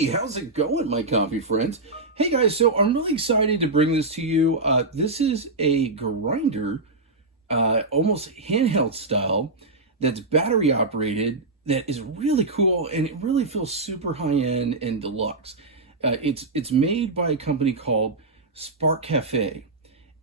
Hey, how's it going, my coffee friends? Hey guys, so I'm really excited to bring this to you. This is a grinder, almost handheld style, that's battery operated, that is really cool, and it really feels super high end and deluxe. It's made by a company called SPARKFe.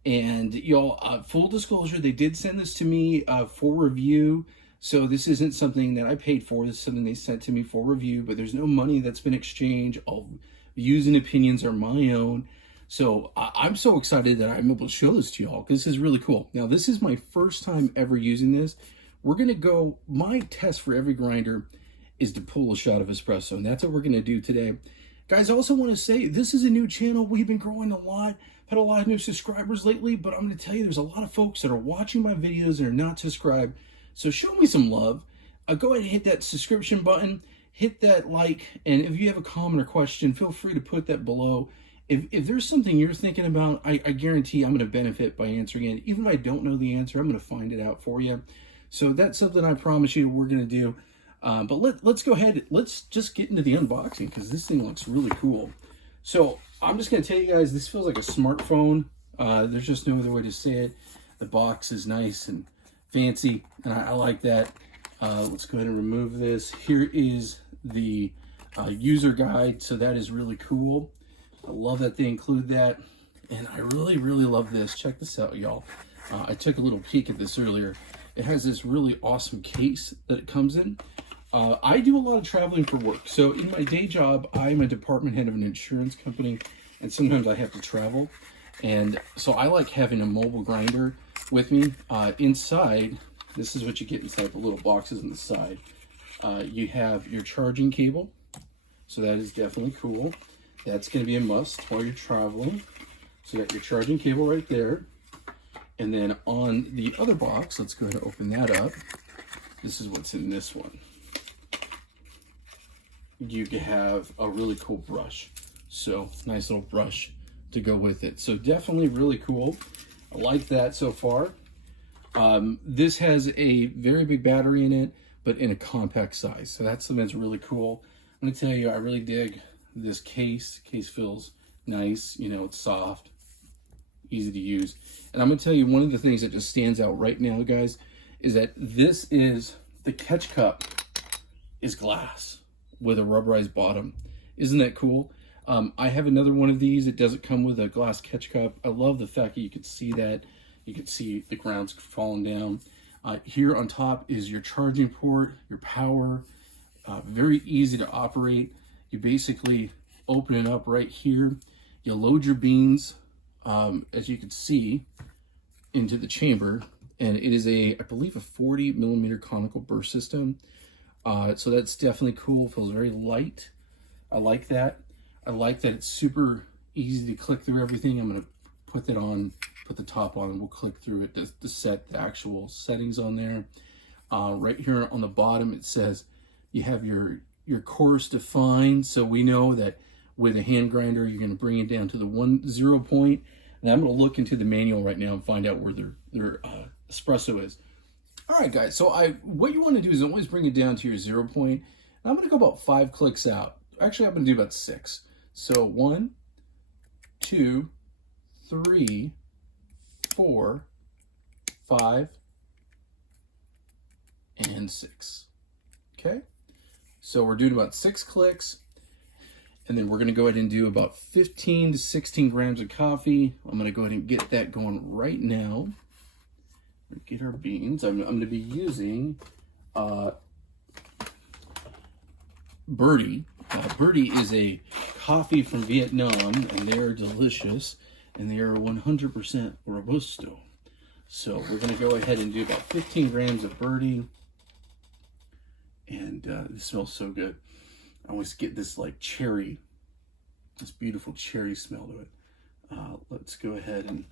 And y'all, full disclosure, they did send this to me for review. So this isn't something that I paid for. This is something they sent to me for review, but there's no money that's been exchanged. All views and opinions are my own. So I'm so excited that I'm able to show this to y'all because this is really cool. Now, this is my first time ever using this. We're going to go, my test for every grinder is to pull a shot of espresso, and that's what we're going to do today. Guys, I also want to say this is a new channel. We've been growing a lot. Had a lot of new subscribers lately, but I'm going to tell you there's a lot of folks that are watching my videos and are not subscribed. So show me some love. Go ahead and hit that subscription button, hit that like, and if you have a comment or question, feel free to put that below. If there's something you're thinking about, I guarantee I'm going to benefit by answering it. Even if I don't know the answer, I'm going to find it out for you. So that's something I promise you we're going to do. But let's go ahead. Let's just get into the unboxing because this thing looks really cool. So I'm just going to tell you guys, this feels like a smartphone. There's just no other way to say it. The box is nice and fancy, and I like that. Let's go ahead and remove this. Here is the user guide, so that is really cool. I love that they include that, and I really love this. Check this out, y'all. I took a little peek at this earlier. It has this really awesome case that it comes in. I do a lot of traveling for work. So in my day job, I'm a department head of an insurance company, and sometimes I have to travel. And so I like having a mobile grinder with me. Inside, this is what you get inside the little boxes on the side. You have your charging cable. So that is definitely cool. That's going to be a must while you're traveling. So you got your charging cable right there. And then on the other box, let's go ahead and open that up. This is what's in this one. You have a really cool brush. So nice little brush to go with it. So definitely really cool. I like that so far. This has a very big battery in it, but in a compact size. So that's something that's really cool. I'm gonna tell you, I really dig this case. Case feels nice, you know, it's soft, easy to use. And I'm gonna tell you, one of the things that just stands out right now, guys, is that this is, the catch cup is glass with a rubberized bottom. Isn't that cool? I have another one of these. It doesn't come with a glass catch cup. I love the fact that you can see that. You can see the ground's falling down. Here on top is your charging port, your power. Very easy to operate. You basically open it up right here. You load your beans, as you can see, into the chamber. And it is I believe a 40 millimeter conical burr system. So that's definitely cool. Feels very light. I like that. I like that it's super easy to click through everything. I'm going to put the top on, and we'll click through it to set the actual settings on there. Right here on the bottom, it says you have your course defined. So we know that with a hand grinder, you're going to bring it down to the 0 point. And I'm going to look into the manual right now and find out where their espresso is. All right, guys, so what you want to do is always bring it down to your 0 point. And I'm going to go about 5 clicks out. Actually, I'm going to do about 6. So 1, 2, 3, 4, 5, and 6. Okay? So we're doing about 6 clicks. And then we're going to go ahead and do about 15 to 16 grams of coffee. I'm going to go ahead and get that going right now. Get our beans. I'm going to be using Birdie. Birdie is a coffee from Vietnam, and they are delicious, and they are 100% Robusto. So we're going to go ahead and do about 15 grams of Birdie, and it smells so good. I always get this like cherry, this beautiful cherry smell to it. Let's go ahead and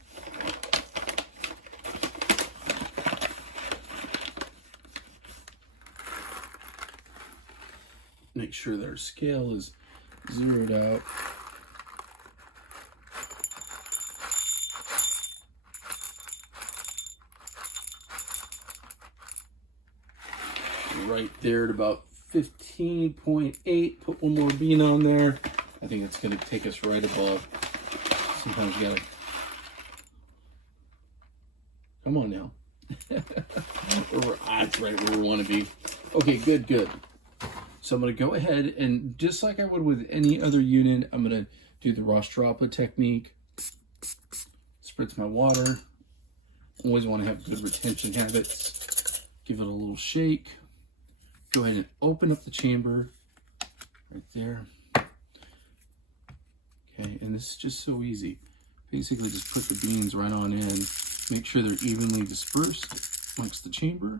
make sure that our scale is zeroed out. Right there at about 15.8. Put one more bean on there. I think it's going to take us right above. Sometimes you got to... Come on now. That's right where we want to be. Okay, good, good. So I'm going to go ahead and just like I would with any other unit, I'm going to do the Ross droplet technique. Spritz my water. Always want to have good retention habits. Give it a little shake. Go ahead and open up the chamber right there. Okay, and this is just so easy. Basically just put the beans right on in. Make sure they're evenly dispersed amongst the chamber.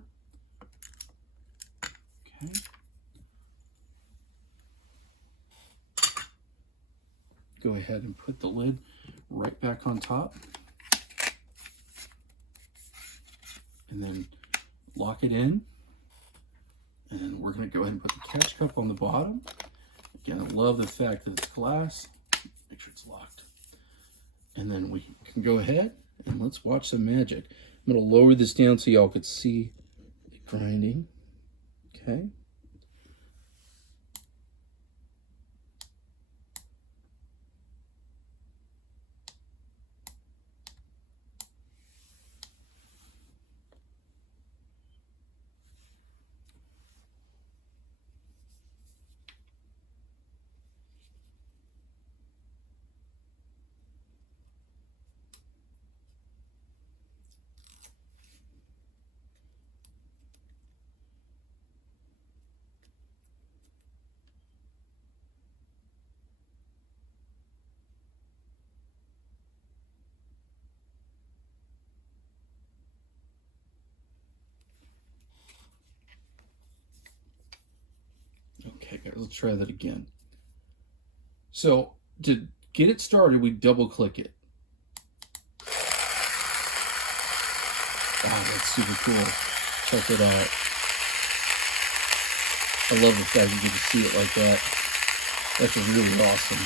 Okay. Go ahead and put the lid right back on top. And then lock it in. And we're going to go ahead and put the catch cup on the bottom. Again, I love the fact that it's glass. Make sure it's locked. And then we can go ahead and let's watch some magic. I'm going to lower this down so y'all could see it grinding. Okay. Okay, guys, let's try that again. So to get it started, we double click it. Wow, that's super cool. Check it out. I love the fact you get to see it like that. That's really awesome.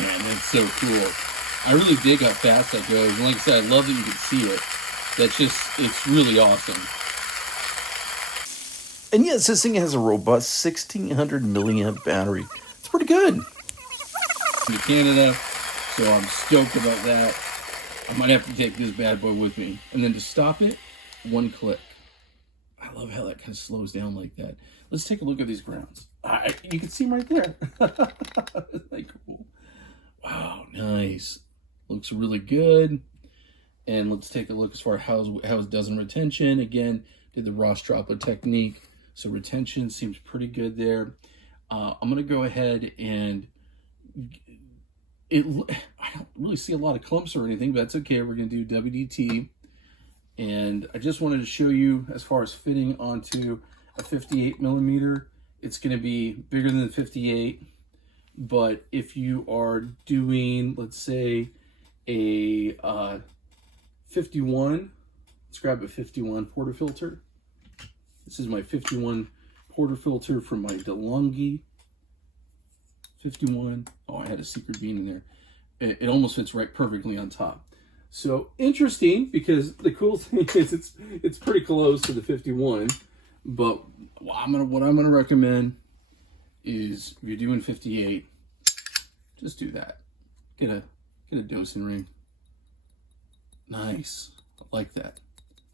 Man, that's so cool. I really dig how fast that goes. And like I said, I love that you can see it. That's just, it's really awesome. And yes, this thing has a robust 1600 milliamp battery. It's pretty good. In Canada, so I'm stoked about that. I might have to take this bad boy with me. And then to stop it, one click. I love how that kind of slows down like that. Let's take a look at these grounds. You can see them right there. Isn't that cool? Wow, nice. Looks really good. And let's take a look as far as how it does in retention. Again, did the Ross droplet technique. So retention seems pretty good there. I'm going to go ahead and I don't really see a lot of clumps or anything, but that's okay. We're going to do WDT. And I just wanted to show you as far as fitting onto a 58 millimeter. It's going to be bigger than the 58. But if you are doing, let's say, a 51, let's grab a 51 portafilter. This is my 51 portafilter from my DeLonghi 51. Oh, I had a secret bean in there. It almost fits right perfectly on top. So interesting, because the cool thing is it's pretty close to the 51. But what I'm gonna recommend is if you're doing 58, just do that. Get a dosing ring. Nice. I like that.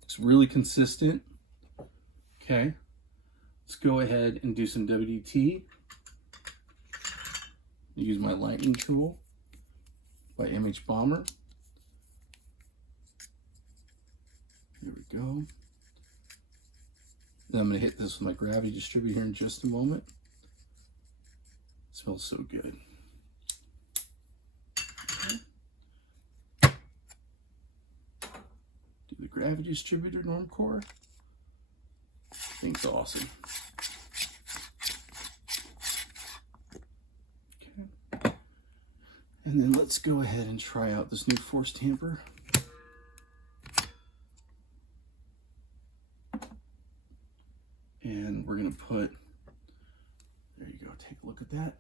It's really consistent. Okay. Let's go ahead and do some WDT. Use my lightning tool by MH Bomber. There we go. Then I'm going to hit this with my gravity distributor here in just a moment. It smells so good. Do the gravity distributor normcore. Thing's awesome. Okay. And then let's go ahead and try out this new force tamper. And we're going to put, there you go, take a look at that.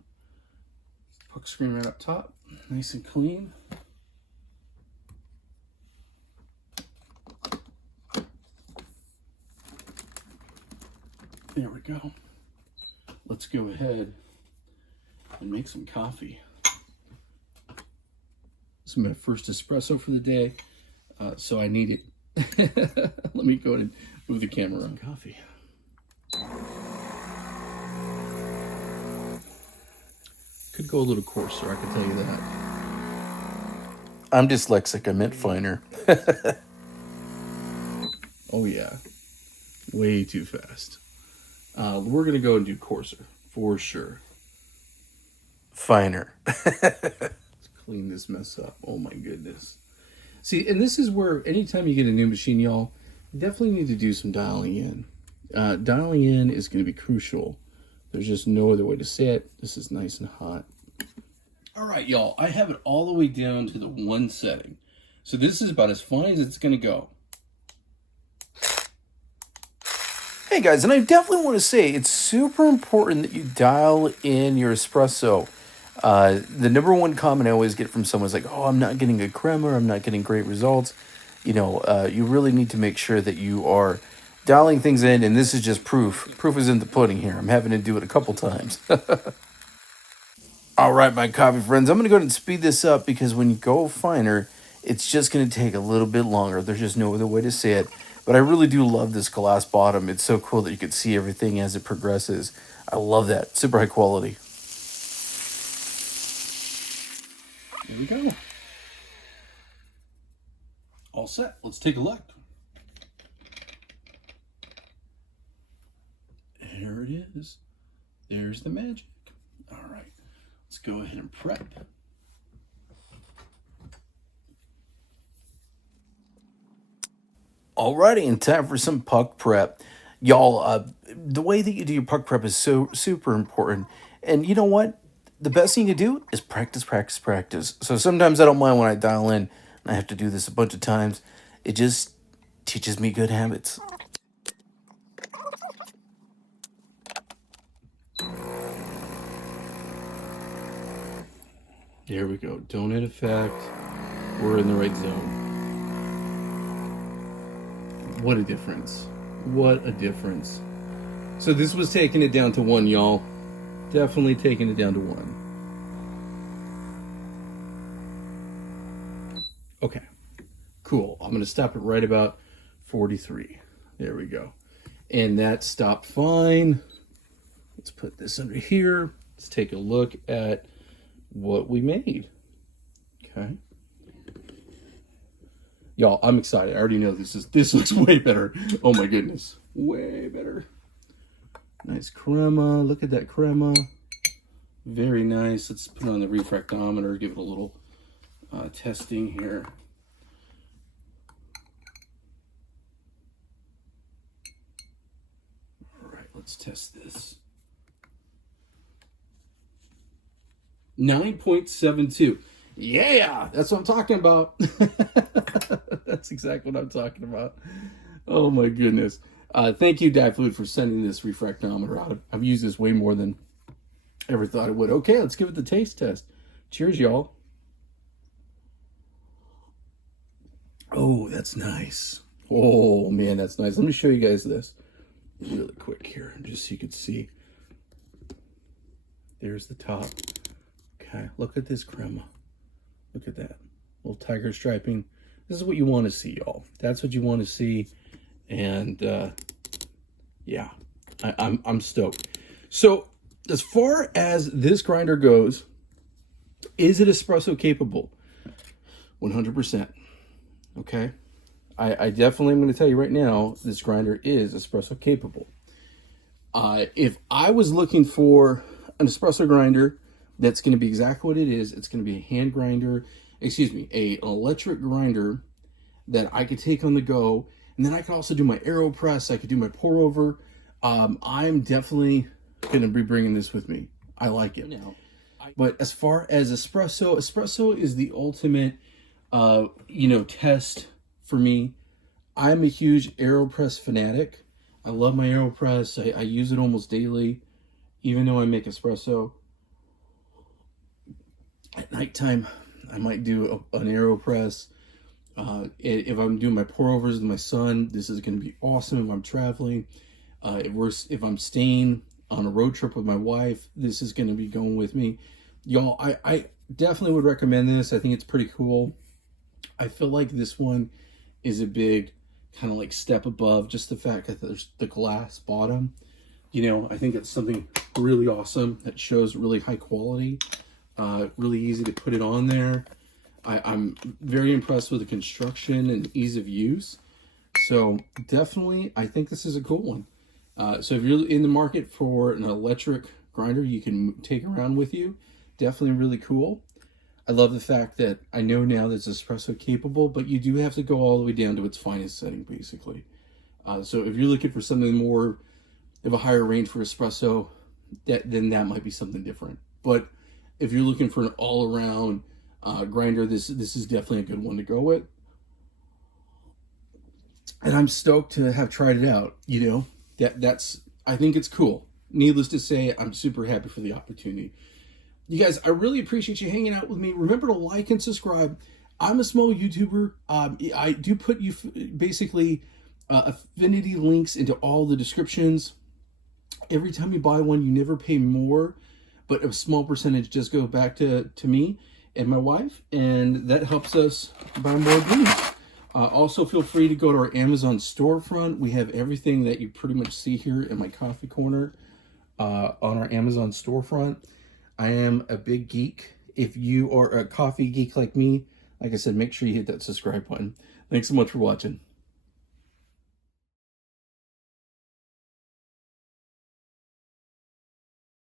Puck screen right up top, nice and clean. There we go. Let's go ahead and make some coffee. This is my first espresso for the day, so I need it. Let me go ahead and move the camera around. Coffee. Could go a little coarser, I can tell you that. I'm dyslexic. I meant finer. Oh yeah, way too fast. We're gonna go and do coarser for sure. Finer. Let's clean this mess up. Oh my goodness. See, and this is where anytime you get a new machine, y'all, you definitely need to do some dialing in. Dialing in is going to be crucial. There's just no other way to say it. This is nice and hot. All right, y'all, I have it all the way down to the 1 setting. So this is about as fine as it's going to go. Hey guys, and I definitely want to say it's super important that you dial in your espresso. The number one comment I always get from someone is like, oh, I'm not getting a crema, I'm not getting great results. You know, you really need to make sure that you are dialing things in, and this is just proof. Proof is in the pudding here. I'm having to do it a couple times. All right, my coffee friends, I'm going to go ahead and speed this up because when you go finer, it's just going to take a little bit longer. There's just no other way to say it. But I really do love this glass bottom. It's so cool that you can see everything as it progresses. I love that. Super high quality. There we go. All set. Let's take a look. There it is. There's the magic. All right. Let's go ahead and prep. Alrighty, and time for some puck prep. Y'all, the way that you do your puck prep is so super important. And you know what? The best thing you can do is practice, practice, practice. So sometimes I don't mind when I dial in, and I have to do this a bunch of times. It just teaches me good habits. There we go. Donut effect. We're in the right zone. What a difference. What a difference. So this was taking it down to 1, y'all. Definitely taking it down to 1. Okay. Cool. I'm going to stop it right about 43. There we go. And that stopped fine. Let's put this under here. Let's take a look at what we made. Okay. Y'all, I'm excited. I already know this looks way better. Oh my goodness. Way better. Nice crema. Look at that crema. Very nice. Let's put it on the refractometer. Give it a little testing here. All right, let's test this. 9.72. Yeah, that's what I'm talking about. That's exactly what I'm talking about. Oh my goodness. Thank you, DieFluid, for sending this refractometer out. I've used this way more than I ever thought it would. Okay, let's give it the taste test. Cheers, y'all. Oh, that's nice. Oh, man, that's nice. Let me show you guys this really quick here, just so you can see. There's the top. Okay, look at this crema. Look at that. Little tiger striping. This is what you want to see, y'all. That's what you want to see. And yeah, I'm stoked. So as far as this grinder goes, is it espresso capable? 100%. Okay. I definitely am going to tell you right now, this grinder is espresso capable. If I was looking for an espresso grinder that's going to be exactly what it is, it's going to be a hand grinder, an electric grinder that I could take on the go. And then I could also do my AeroPress. I could do my pour over. I'm definitely going to be bringing this with me. I like it. But as far as espresso is the ultimate, test for me. I'm a huge AeroPress fanatic. I love my AeroPress. I use it almost daily, even though I make espresso. At nighttime, I might do an AeroPress. If I'm doing my pour overs with my son, this is going to be awesome if I'm traveling. If I'm staying on a road trip with my wife, this is going to be going with me. Y'all, I definitely would recommend this. I think it's pretty cool. I feel like this one is a big kind of like step above just the fact that there's the glass bottom. You know, I think it's something really awesome that shows really high quality. Really easy to put it on there. I'm very impressed with the construction and ease of use. So definitely, I think this is a cool one. So if you're in the market for an electric grinder you can take around with you, definitely really cool. I love the fact that I know now that it's espresso capable, but you do have to go all the way down to its finest setting, basically. So if you're looking for something more of a higher range for espresso, then that might be something different. But if you're looking for an all-around grinder, this is definitely a good one to go with. And I'm stoked to have tried it out. You know, I think it's cool. Needless to say, I'm super happy for the opportunity. You guys, I really appreciate you hanging out with me. Remember to like and subscribe. I'm a small YouTuber. I do put you basically affinity links into all the descriptions. Every time you buy one, you never pay more, but a small percentage just go back to me and my wife, and that helps us buy more brews. Also, feel free to go to our Amazon storefront. We have everything that you pretty much see here in my coffee corner on our Amazon storefront. I am a big geek. If you are a coffee geek like me, like I said, make sure you hit that subscribe button. Thanks so much for watching.